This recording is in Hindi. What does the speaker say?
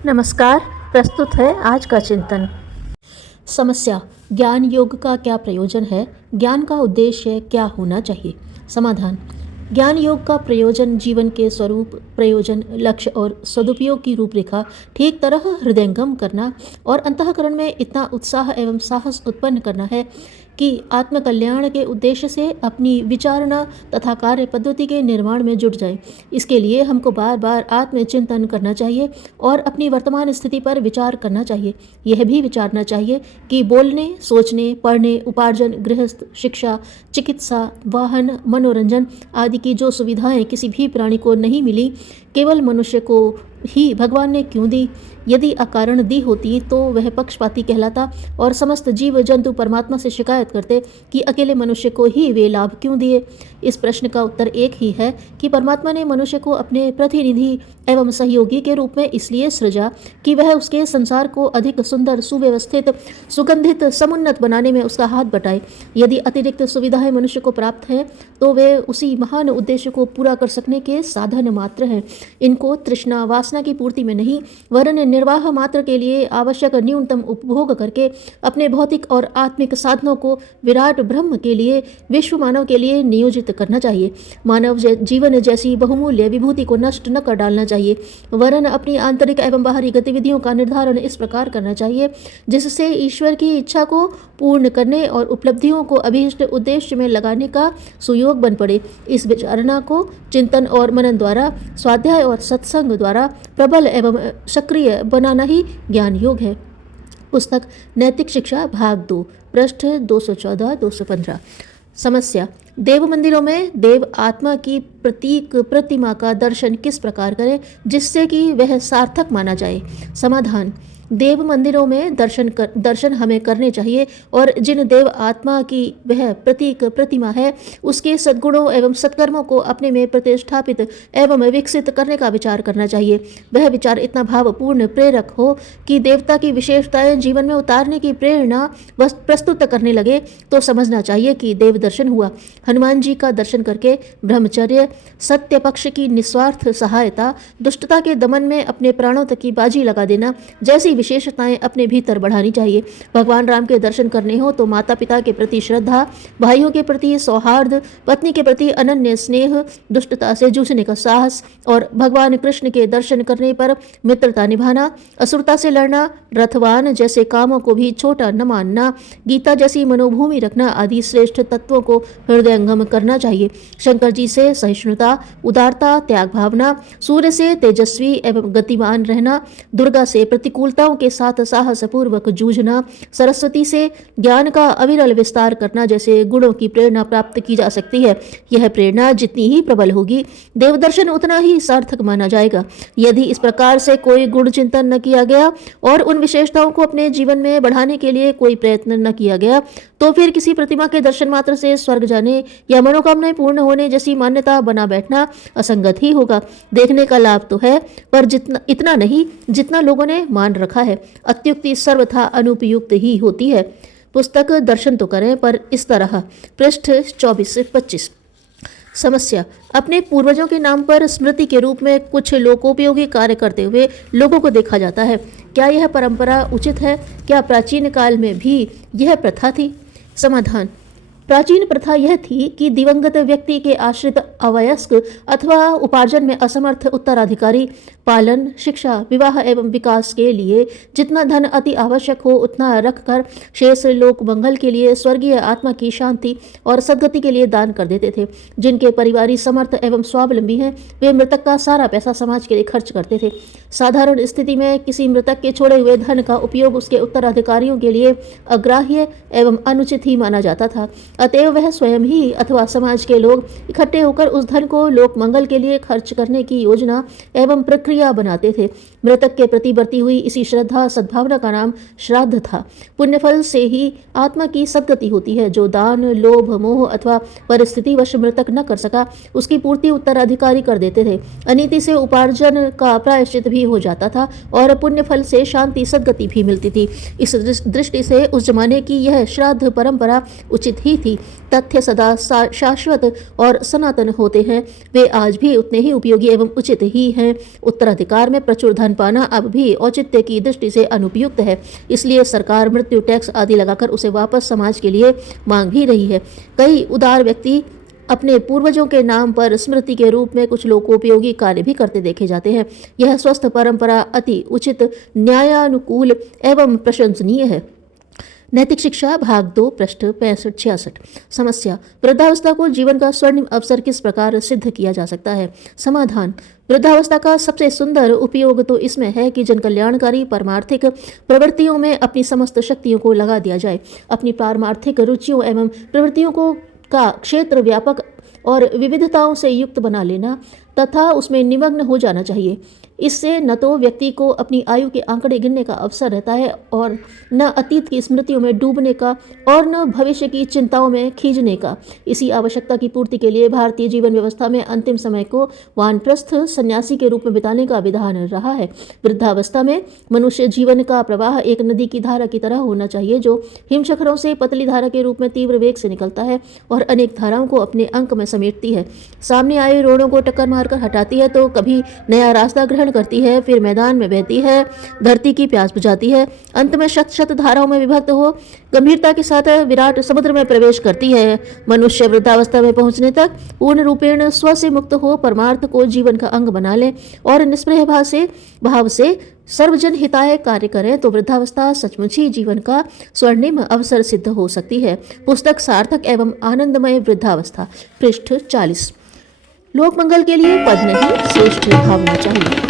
नमस्कार। प्रस्तुत है आज का चिंतन। समस्या: ज्ञान योग का क्या प्रयोजन है? ज्ञान का उद्देश्य क्या होना चाहिए? समाधान: ज्ञान योग का प्रयोजन जीवन के स्वरूप, प्रयोजन, लक्ष्य और सदुपयोग की रूपरेखा ठीक तरह हृदयंगम करना और अंतःकरण में इतना उत्साह एवं साहस उत्पन्न करना है कि आत्मकल्याण के उद्देश्य से अपनी विचारणा तथा कार्य पद्धति के निर्माण में जुट जाए। इसके लिए हमको बार बार आत्मचिंतन करना चाहिए और अपनी वर्तमान स्थिति पर विचार करना चाहिए। यह भी विचारना चाहिए कि बोलने, सोचने, पढ़ने, उपार्जन, गृहस्थ, शिक्षा, चिकित्सा, वाहन, मनोरंजन आदि की जो सुविधाएं किसी भी प्राणी को नहीं मिली, केवल मनुष्य को ही भगवान ने क्यों दी? यदि अकारण दी होती तो वह पक्षपाती कहलाता और समस्त जीव जंतु परमात्मा से शिकायत करते कि अकेले मनुष्य को ही वे लाभ क्यों दिए। इस प्रश्न का उत्तर एक ही है कि परमात्मा ने मनुष्य को अपने प्रतिनिधि एवं सहयोगी के रूप में इसलिए सृजा कि वह उसके संसार को अधिक सुंदर, सुव्यवस्थित, सुगंधित, समुन्नत बनाने में उसका हाथ बटाए। यदि अतिरिक्त सुविधाएं मनुष्य को प्राप्त हैं तो वे उसी महान उद्देश्य को पूरा कर सकने के साधन मात्र हैं। इनको तृष्णा, वासना की पूर्ति में नहीं, वरन निर्वाह मात्र के लिए आवश्यक न्यूनतम उपभोग करके अपने भौतिक और आत्मिक साधनों को विराट ब्रह्म के लिए, विश्व मानव के लिए नियोजित करना चाहिए। मानव जीवन जैसी बहुमूल्य विभूति को नष्ट न कर डालना चाहिए, वरन अपनी आंतरिक एवं बाहरी गतिविधियों का निर्धारण इस प्रकार करना चाहिए जिससे ईश्वर की इच्छा को पूर्ण करने और उपलब्धियों को अभीष्ट उद्देश्य में लगाने का सुयोग बन पड़े। इस विचारणा को चिंतन और मनन द्वारा, स्वाध्याय और सत्संग द्वारा प्रबल एवं सक्रिय बनाना ही ज्ञान योग है। पुस्तक नैतिक शिक्षा भाग 2, पृष्ठ 214-215। समस्या: देव मंदिरों में देव आत्मा की प्रतीक प्रतिमा का दर्शन किस प्रकार करें जिससे कि वह सार्थक माना जाए? समाधान: देव मंदिरों में दर्शन हमें करने चाहिए और जिन देव आत्मा की वह प्रतीक प्रतिमा है उसके सद्गुणों एवं सत्कर्मों को अपने में प्रतिष्ठापित एवं विकसित करने का विचार करना चाहिए। वह विचार इतना भावपूर्ण प्रेरक हो कि देवता की विशेषताएं जीवन में उतारने की प्रेरणा प्रस्तुत करने लगे तो समझना चाहिए कि देव दर्शन हुआ। हनुमान जी का दर्शन करके ब्रह्मचर्य, सत्य पक्ष की निस्वार्थ सहायता, दुष्टता के दमन में अपने प्राणों तक की बाजी लगा देना जैसी विशेषताएं अपने भीतर बढ़ानी चाहिए। भगवान राम के दर्शन करने हो तो माता पिता के प्रति श्रद्धा, भाइयों के प्रति सौहार्द, पत्नी के प्रति अनन्य स्नेह, दुष्टता से जूझने का साहस और भगवान कृष्ण के दर्शन करने पर मित्रता निभाना, असुरता से लड़ना, रथवान जैसे कामों को भी छोटा न मानना, गीता जैसी मनोभूमि रखना आदि श्रेष्ठ तत्वों को हृदयंगम करना चाहिए। शंकर जी से सहिष्णुता, उदारता, त्याग भावना, सूर्य से तेजस्वी एवं गतिमान रहना, दुर्गा से प्रतिकूलताओं के साथ साहसपूर्वक जूझना, सरस्वती से ज्ञान का अविरल विस्तार करना जैसे गुणों की प्रेरणा प्राप्त की जा सकती है। यह प्रेरणा जितनी ही प्रबल होगी, देवदर्शन उतना ही सार्थक माना जाएगा। यदि इस प्रकार से कोई गुण चिंतन न किया गया और उन विशेषताओं को अपने जीवन में बढ़ाने के लिए कोई प्रयत्न न किया गया तो फिर किसी प्रतिमा के दर्शन मात्र से स्वर्ग जाने या मनोकामनाएं पूर्ण होने जैसी मान्यता बना बैठना असंगत ही होगा। देखने का लाभ तो है पर इतना नहीं जितना लोगों ने मान रखा है। अत्युक्ति सर्वथा अनुपयुक्त ही होती है। पुस्तक दर्शन तो करें पर इस तरह, पृष्ठ 24-25। समस्या: अपने पूर्वजों के नाम पर स्मृति के रूप में कुछ लोकोपयोगी कार्य करते हुए लोगों को देखा जाता है। क्या यह परंपरा उचित है? क्या प्राचीन काल में भी यह प्रथा थी? समाधान: प्राचीन प्रथा यह थी कि दिवंगत व्यक्ति के आश्रित अवयस्क अथवा उपार्जन में असमर्थ उत्तराधिकारी पालन, शिक्षा, विवाह एवं विकास के लिए जितना धन अति आवश्यक हो उतना रखकर शेष लोक मंगल के लिए, स्वर्गीय आत्मा की शांति और सद्गति के लिए दान कर देते थे। जिनके परिवारी समर्थ एवं स्वावलंबी हैं वे मृतक का सारा पैसा समाज के लिए खर्च करते थे। साधारण स्थिति में किसी मृतक के छोड़े हुए धन का उपयोग उसके उत्तराधिकारियों के लिए अग्राह्य एवं अनुचित ही माना जाता था। अतएव वह स्वयं ही अथवा समाज के लोग इकट्ठे होकर उस धन को लोक मंगल के लिए खर्च करने की योजना एवं प्रक्रिया बनाते थे। मृतक के प्रति बरती हुई इसी श्रद्धा सद्भावना का नाम श्राद्ध था। पुण्यफल से ही आत्मा की सद्गति होती है। जो दान, लोभ, मोह अथवा परिस्थितिवश मृतक न कर सका उसकी पूर्ति उत्तराधिकारी कर देते थे। अनीति से उपार्जन का प्रायश्चित भी हो जाता था और पुण्यफल से शांति सद्गति भी मिलती थी। इस दृष्टि से उस जमाने की यह श्राद्ध परंपरा उचित ही थी। तथ्य सदा शाश्वत और सनातन होते हैं, वे आज भी उतने ही उपयोगी एवं उचित ही हैं। उत्तराधिकार में प्रचुर धन पाना अब भी औचित्य की दृष्टि से अनुपयुक्त है, इसलिए सरकार मृत्यु टैक्स आदि लगाकर उसे वापस समाज के लिए मांग भी रही है। कई उदार व्यक्ति अपने पूर्वजों के नाम पर स्मृति के रूप में कुछ लोकोपयोगी कार्य भी करते देखे जाते हैं। यह स्वस्थ परंपरा अति उचित, न्यायानुकूल एवं प्रशंसनीय है। नैतिक शिक्षा भाग 2 पृष्ठ 65-66। समस्या, वृद्धावस्था को जीवन का स्वर्णिम अवसर किस प्रकार सिद्ध किया जा सकता है? समाधान, वृद्धावस्था का सबसे सुंदर उपयोग तो इसमें है कि जन कल्याणकारी परमार्थिक प्रवृत्तियों में अपनी समस्त शक्तियों को लगा दिया जाए। अपनी पारमार्थिक रुचियों एवं प्रवृत्तियों का क्षेत्र व्यापक और विविधताओं से युक्त बना लेना तथा उसमें निमग्न हो जाना चाहिए। इससे न तो व्यक्ति को अपनी आयु के आंकड़े गिनने का अवसर रहता है और न अतीत की स्मृतियों में डूबने का और न भविष्य की चिंताओं में खींचने का। इसी आवश्यकता की पूर्ति के लिए भारतीय जीवन व्यवस्था में अंतिम समय को वानप्रस्थ सन्यासी के रूप में बिताने का विधान रहा है। वृद्धावस्था में मनुष्य जीवन का प्रवाह एक नदी की धारा की तरह होना चाहिए, जो हिमशिखरों से पतली धारा के रूप में तीव्र वेग से निकलता है और अनेक धाराओं को अपने अंक में समेटती है। सामने आए रोड़ों को टक्कर मारकर हटाती है तो कभी नया रास्ता ग्रहण करती है, फिर मैदान में बहती है, धरती की प्यास बुझाती है, अंत में शत शत धाराओं में विभक्त हो गंभीरता के साथ विराट समुद्र में प्रवेश करती है। मनुष्य वृद्धावस्था में पहुंचने तक पूर्ण रूपेण स्व से मुक्त हो परमार्थ को जीवन का अंग बना ले और निष्प्रह भाव से सर्वजन हिताय कार्य करें तो वृद्धावस्था सचमुच ही जीवन का स्वर्णिम अवसर सिद्ध हो सकती है। पुस्तक सार्थक एवं आनंदमय वृद्धावस्था, पृष्ठ 40। लोक मंगल के लिए पद नहीं, श्रेष्ठ भावना चाहिए।